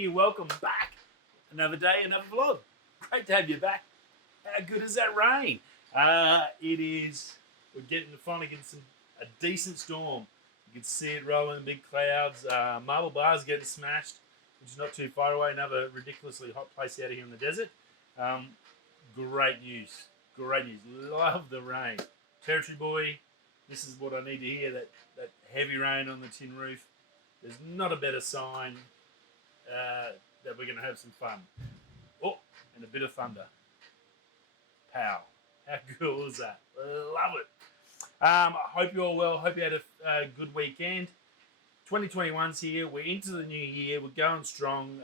Xiami, welcome back. Another day, another vlog. Great to have you back. How good is that rain? We're finally getting a decent storm. You can see it rolling, big clouds. Marble Bar's getting smashed, which is not too far away. Another ridiculously hot place out here in the desert. Great news. Great news. Love the rain. Territory boy, this is what I need to hear, that heavy rain on the tin roof. There's not a better sign that we're going to have some fun. Oh, and a bit of thunder. Pow. How cool is that? Love it. I hope you're all well. Hope you had a good weekend. 2021's here. We're into the new year. We're going strong.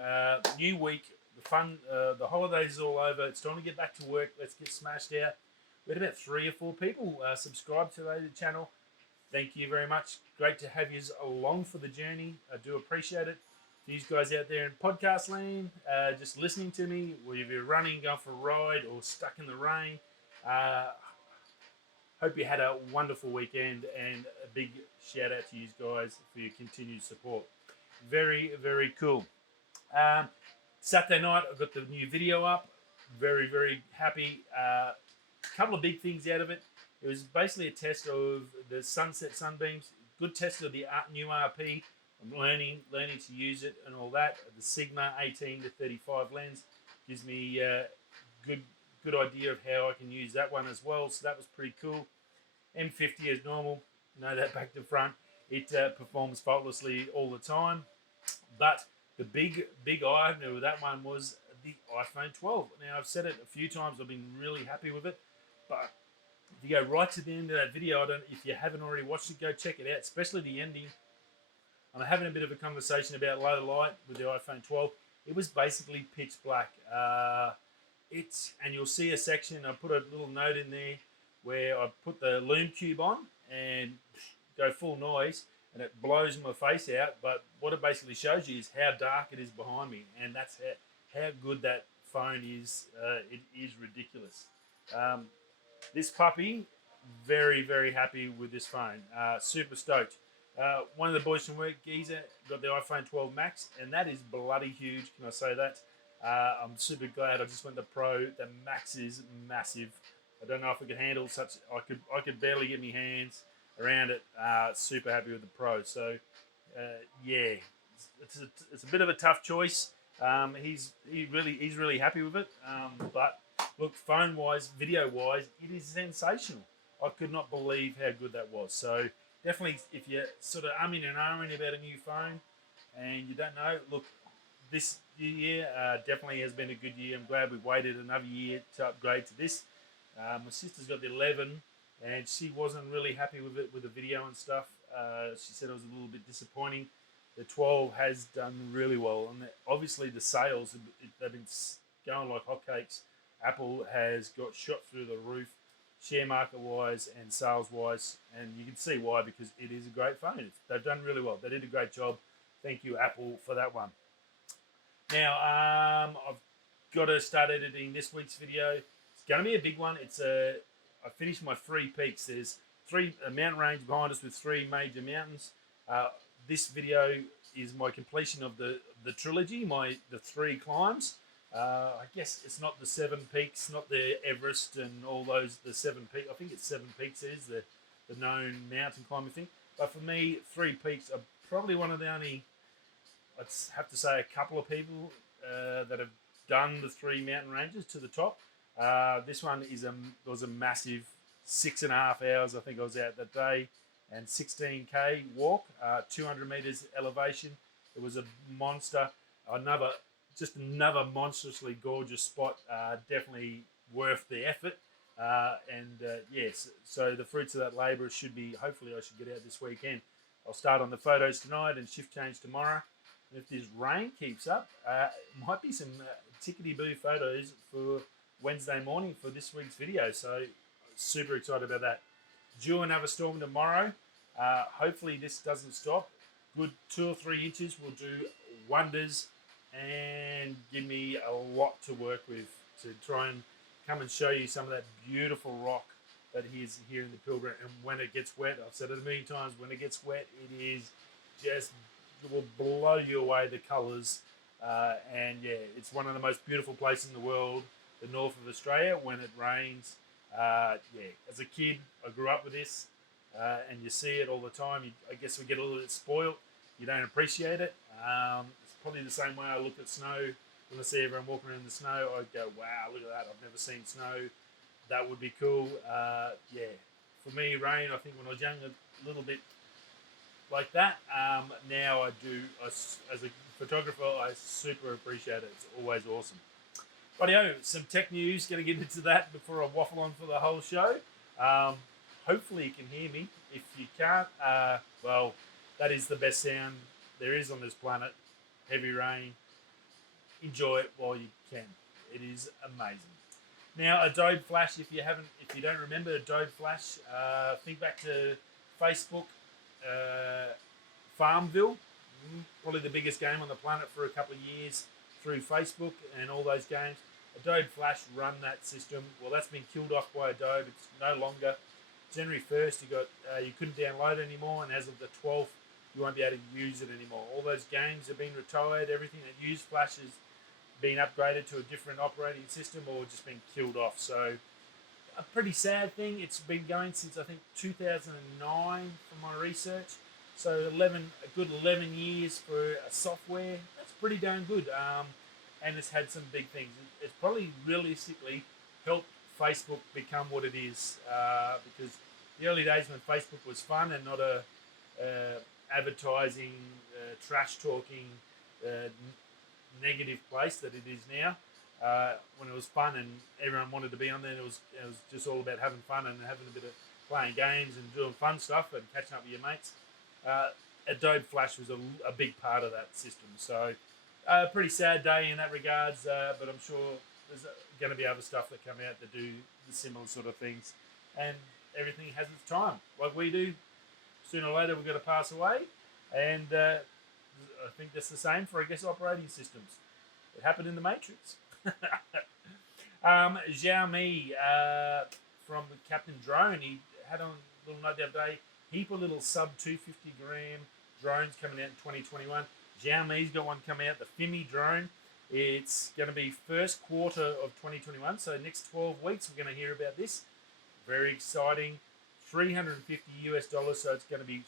New week. The fun. The holidays are all over. It's time to get back to work. Let's get smashed out. We had about 3 or 4 people subscribe to the channel. Thank you very much. Great to have you along for the journey. I do appreciate it. To you guys out there in podcast land, just listening to me, whether you're running, going for a ride, or stuck in the rain. Hope you had a wonderful weekend, and a big shout out to you guys for your continued support. Very, very cool. Saturday night, I got the new video up. Very, very happy. A couple of big things out of it. It was basically a test of the sunset sunbeams. Good test of the new RP. I'm learning to use it and all that. The Sigma 18 to 35 lens gives me a good idea of how I can use that one as well. So that was pretty cool. M50 as normal. Know that back to front. It performs faultlessly all the time. But the big eye opener with that one was the iPhone 12. Now, I've said it a few times. I've been really happy with it. But if you go right to the end of that video, if you haven't already watched it, go check it out, especially the ending. I'm having a bit of a conversation about low light with the iPhone 12. It was basically pitch black. And you'll see a section, I put a little note in there where I put the Lume Cube on and go full noise, and it blows my face out. But what it basically shows you is how dark it is behind me, and that's how good that phone is. It is ridiculous. This puppy, very, very happy with this phone. Super stoked. One of the boys from work, Geezer, got the iPhone 12 Max, and that is bloody huge. Can I say that? I'm super glad I just went the Pro. The Max is massive. I don't know if I could handle such. I could barely get my hands around it. Super happy with the Pro. So yeah, it's a bit of a tough choice. He's really happy with it. But look, phone wise, video wise, it is sensational. I could not believe how good that was. So definitely, if you're sort of umming and ahhing about a new phone and you don't know, look, this year definitely has been a good year. I'm glad we've waited another year to upgrade to this. My sister's got the 11, and she wasn't really happy with it, with the video and stuff. She said it was a little bit disappointing. The 12 has done really well, and obviously the sales, they've been going like hotcakes. Apple has got shot through the roof, share market wise and sales wise, and you can see why, because it is a great phone. They've done really well. They did a great job. Thank you, Apple, for that one. Now, I've got to start editing this week's video. It's going to be a big one. I finished my 3 peaks. There's a mountain range behind us with 3 major mountains. This video is my completion of the trilogy, the 3 climbs. I guess it's not the 7 peaks, not the Everest and all those, the 7 peaks. I think it's 7 peaks is the known mountain climbing thing. But for me, 3 peaks are probably one of the only, I'd have to say, a couple of people that have done the 3 mountain ranges to the top. This one was a massive 6.5 hours. I think I was out that day, and 16k walk, 200 meters elevation. It was a monster. Just another monstrously gorgeous spot. Definitely worth the effort. Yes, so the fruits of that labour should be, hopefully I should get out this weekend. I'll start on the photos tonight and shift change tomorrow. And if this rain keeps up, might be some tickety-boo photos for Wednesday morning for this week's video. So super excited about that. Due another storm tomorrow. Hopefully this doesn't stop. Good 2 or 3 inches will do wonders and give me a lot to work with to try and come and show you some of that beautiful rock that is here in the Pilgrim. And when it gets wet, I've said it a million times, when it gets wet, it will blow you away, the colours. And yeah, it's one of the most beautiful places in the world, the north of Australia, when it rains. Yeah, as a kid, I grew up with this, and you see it all the time. I guess we get a little bit spoiled. You don't appreciate it. It's probably the same way I look at snow. When I see everyone walking around in the snow, I go, wow, look at that. I've never seen snow. That would be cool. Yeah, for me, rain, I think when I was younger, a little bit like that. Now I do, as a photographer, I super appreciate it. It's always awesome. Rightio, some tech news. Going to get into that before I waffle on for the whole show. Hopefully you can hear me. If you can't, well, that is the best sound there is on this planet. Heavy rain. Enjoy it while you can. It is amazing. Now, Adobe Flash. If you don't remember Adobe Flash, think back to Facebook, Farmville, probably the biggest game on the planet for a couple of years through Facebook and all those games. Adobe Flash run that system. Well, that's been killed off by Adobe. It's no longer. January 1st, you couldn't download it anymore, and as of the 12th, you won't be able to use it anymore. All those games have been retired. Everything that used Flash has been upgraded to a different operating system or just been killed off. So a pretty sad thing. It's been going since I think 2009 from my research. So a good 11 years for a software. That's pretty darn good. And it's had some big things. It's probably realistically helped Facebook become what it is, because the early days when Facebook was fun and not a advertising, trash talking, negative place that it is now. When it was fun and everyone wanted to be on there, it was just all about having fun and having a bit of playing games and doing fun stuff and catching up with your mates. Adobe Flash was a big part of that system. So pretty sad day in that regards, but I'm sure there's going to be other stuff that come out that do the similar sort of things, and everything has its time. Like we do, sooner or later we're going to pass away, and I think that's the same for, I guess, operating systems. It happened in the Matrix. Xiami from Captain Drone, he had on a little note the other day, heap of little sub 250 gram drones coming out in 2021. Xiami's got one coming out, the Fimi drone. It's going to be first quarter of 2021, so next 12 weeks we're going to hear about this. Very exciting. $350 US, so it's going to be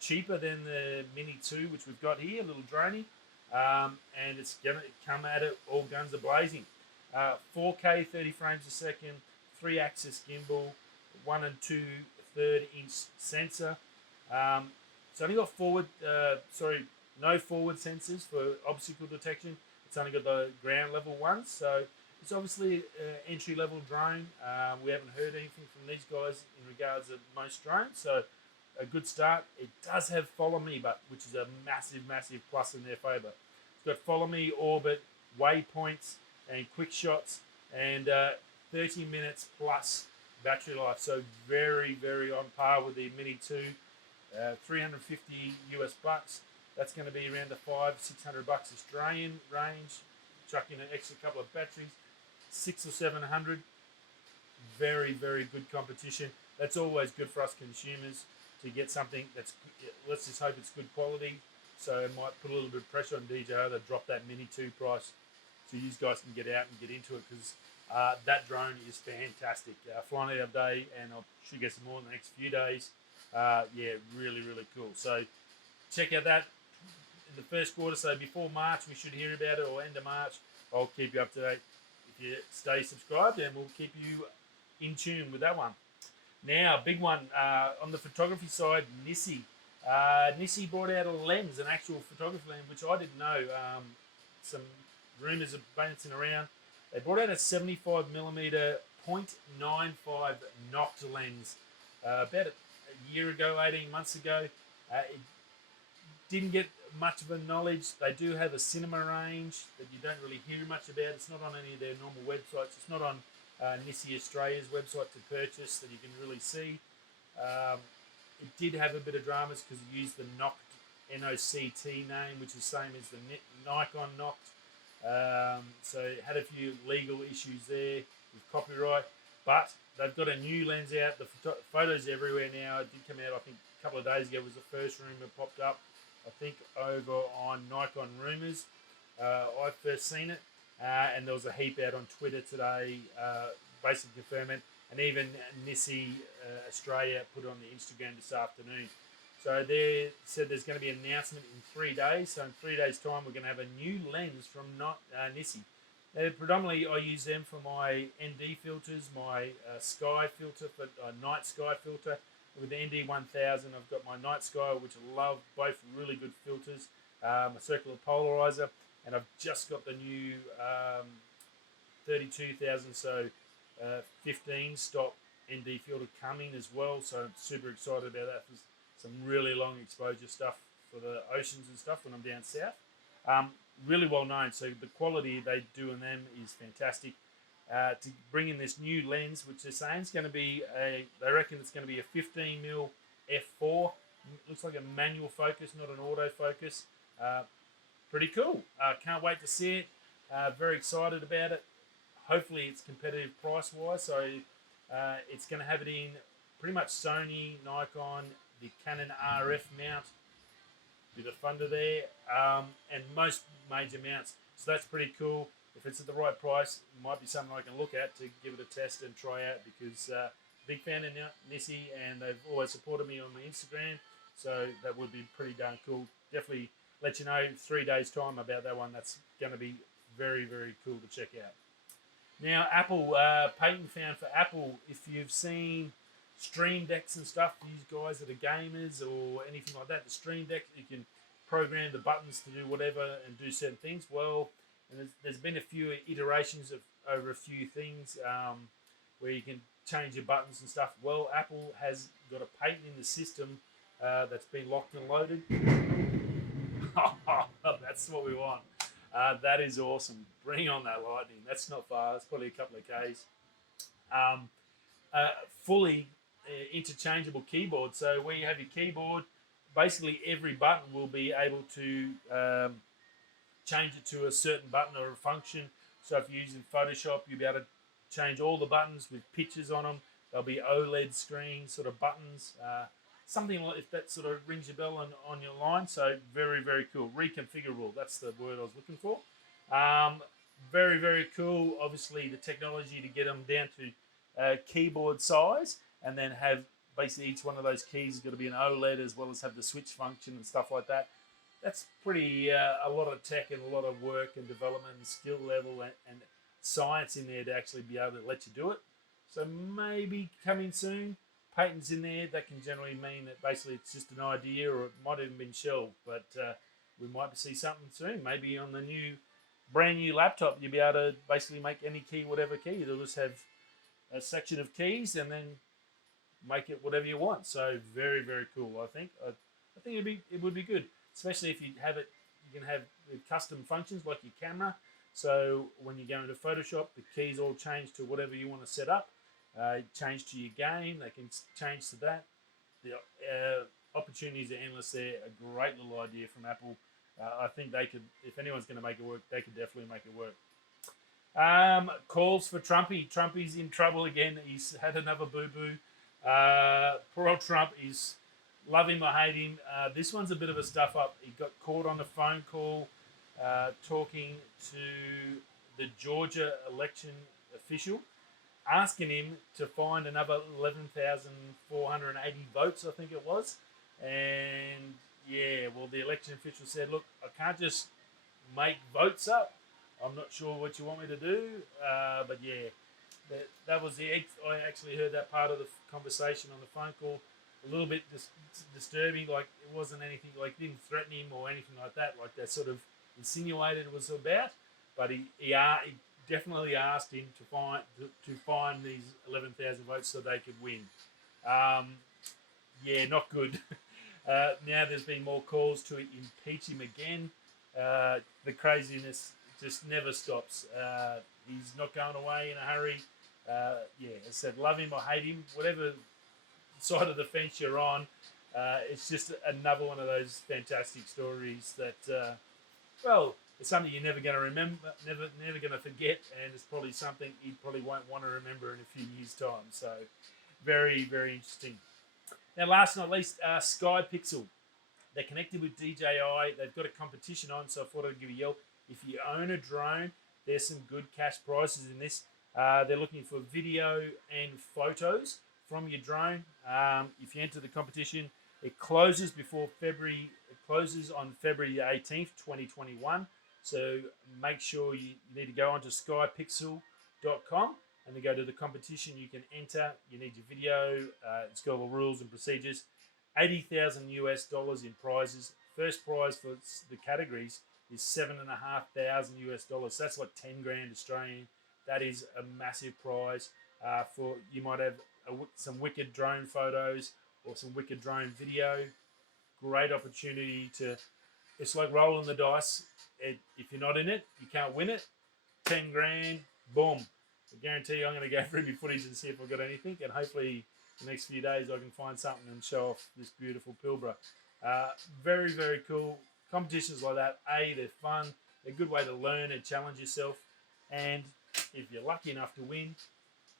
cheaper than the Mini 2, which we've got here, a little droney. And it's going to come at it all guns a blazing. 4K 30 frames a second, 3-axis gimbal, 1 and 2/3 inch sensor. It's only got no forward sensors for obstacle detection. It's only got the ground level ones, so it's obviously an entry level drone. We haven't heard anything from these guys in regards to most drones, so a good start. It does have follow me, which is a massive plus in their favour. It's got follow me, orbit, waypoints, and quick shots, and 30 minutes plus battery life. So very on par with the Mini 2. $350 US. That's going to be around the $500-600 Australian range. Chuck in an extra couple of batteries, 600 or 700. Very good competition. That's always good for us consumers to get something that's, let's just hope it's good quality. So it might put a little bit of pressure on DJI to drop that Mini 2 price so you guys can get out and get into it, because that drone is fantastic. Flying it every day, and I should get some more in the next few days. Yeah, really cool. So check out that in the first quarter. So before March, we should hear about it, or end of March. I'll keep you up to date. If you stay subscribed, and we'll keep you in tune with that one. Now, big one on the photography side, Nisi. Nisi brought out a lens, an actual photography lens, which I didn't know. Some rumours are bouncing around. They brought out a 75mm 0.95 Noct lens about a year ago, 18 months ago. It didn't get much of a knowledge. They do have a cinema range that you don't really hear much about. It's not on any of their normal websites. It's not on Nisi Australia's website to purchase that you can really see. It did have a bit of dramas because it used the Noct NOCT name, which is the same as the Nikon Noct. So it had a few legal issues there with copyright, but they've got a new lens out. The photos everywhere now. It did come out, I think, a couple of days ago was the first rumour popped up, I think, over on Nikon Rumours. I first seen it, and there was a heap out on Twitter today, basically confirming, and even Nisi Australia put it on the Instagram this afternoon. So they said there's going to be an announcement in 3 days. So in 3 days' time, we're going to have a new lens from Nisi. Predominantly, I use them for my ND filters, my sky filter, for night sky filter. With the ND1000, I've got my night sky, which I love, both really good filters. My circular polarizer, and I've just got the new 32,000, so 15 stop ND filter coming as well. So I'm super excited about that. There's some really long exposure stuff for the oceans and stuff when I'm down south. Really well known, so the quality they do in them is fantastic. To bring in this new lens, which they're saying is going to be they reckon it's going to be a 15mm f4. Looks like a manual focus, not an autofocus. Pretty cool. Can't wait to see it. Very excited about it. Hopefully it's competitive price wise. So it's going to have it in pretty much Sony, Nikon, the Canon RF mount. Bit of thunder there, and most major mounts. So that's pretty cool. If it's at the right price, it might be something I can look at to give it a test and try out, because big fan of Nisi, and they've always supported me on my Instagram. So that would be pretty darn cool. Definitely let you know 3 days time about that one. That's going to be very, very cool to check out. Now, Apple, patent found for Apple. If you've seen Stream Decks and stuff, for you guys that are gamers or anything like that, the Stream Deck, you can program the buttons to do whatever and do certain things. Well, and there's been a few iterations of over a few things where you can change your buttons and stuff. Well, Apple has got a patent in the system that's been locked and loaded. That's what we want. That is awesome. Bring on that lightning. That's not far. That's probably a couple of Ks. Fully interchangeable keyboard. So where you have your keyboard, basically every button will be able to change it to a certain button or a function. So if you're using Photoshop, you'll be able to change all the buttons with pictures on them. There'll be OLED screen sort of buttons. Something like, if that sort of rings a bell on your line. So very, very cool. Reconfigurable, that's the word I was looking for. Very, very cool. Obviously the technology to get them down to keyboard size, and then have basically each one of those keys has got to be an OLED, as well as have the switch function and stuff like that. That's pretty a lot of tech and a lot of work and development and skill level and science in there to actually be able to let you do it. So maybe coming soon. Patents in there, that can generally mean that basically it's just an idea, or it might have even been shelved, but we might see something soon. Maybe on the brand new laptop, you'll be able to basically make any key whatever key. They'll just have a section of keys and then make it whatever you want. So very, very cool. I think it would be good, especially if you have it. You can have custom functions like your camera. So when you go into Photoshop, the keys all change to whatever you want to set up. Change to your game, they can change to that. The opportunities are endless there. A great little idea from Apple. I think they could, if anyone's going to make it work, they could definitely make it work. Calls for Trumpy. Trumpy's in trouble again. He's had another boo-boo. Poor old Trump is, love him or hate him. This one's a bit of a stuff-up. He got caught on a phone call talking to the Georgia election official, asking him to find another 11,480 votes, I think it was. And yeah, well, the election official said, look, I can't just make votes up. I'm not sure what you want me to do. But yeah, that was I actually heard that part of the conversation on the phone call. A little bit disturbing, like it wasn't anything, like didn't threaten him or anything like that, like that sort of insinuated it was about. But he definitely asked him to find these 11,000 votes so they could win. Yeah, not good. Now there's been more calls to impeach him again. The craziness just never stops. He's not going away in a hurry. Yeah, as I said, love him or hate him, whatever side of the fence you're on, it's just another one of those fantastic stories that, well, it's something you're never going to remember, never going to forget, and it's probably something you probably won't want to remember in a few years' time. So, very, very interesting. Now, last but not least, Sky Pixel. They're connected with DJI. They've got a competition on, so I thought I'd give a yell. If you own a drone, there's some good cash prizes in this. They're looking for video and photos from your drone. If you enter the competition, it closes before February. It closes on February 18th, 2021. So make sure you need to go onto skypixel.com and then go to the competition. You can enter. You need your video. It's got all the rules and procedures. $80,000 US in prizes. First prize for the categories is $7,500 US. So that's like 10 grand Australian. That is a massive prize. For you might have some wicked drone photos or some wicked drone video. Great opportunity to. It's like rolling the dice. If you're not in it, you can't win it. 10 grand, boom. I guarantee you I'm going to go through my footage and see if I've got anything, and hopefully the next few days I can find something and show off this beautiful Pilbara. Very, very cool. Competitions like that, they're fun. They're a good way to learn and challenge yourself. And if you're lucky enough to win,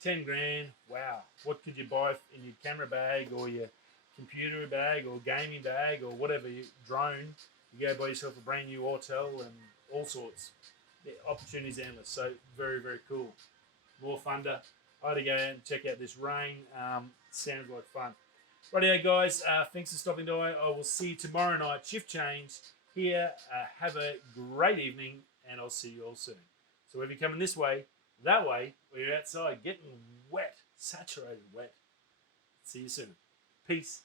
10 grand, wow. What could you buy in your camera bag or your computer bag or gaming bag or whatever, your drone? You go buy yourself a brand new hotel and all sorts. The opportunities endless. So very, very cool. More thunder. I had to go out and check out this rain. Sounds like fun. Rightio, guys. Thanks for stopping by. I will see you tomorrow night. Shift change here. Have a great evening, and I'll see you all soon. So if you're coming this way, that way, or you're outside getting wet, saturated wet, see you soon. Peace.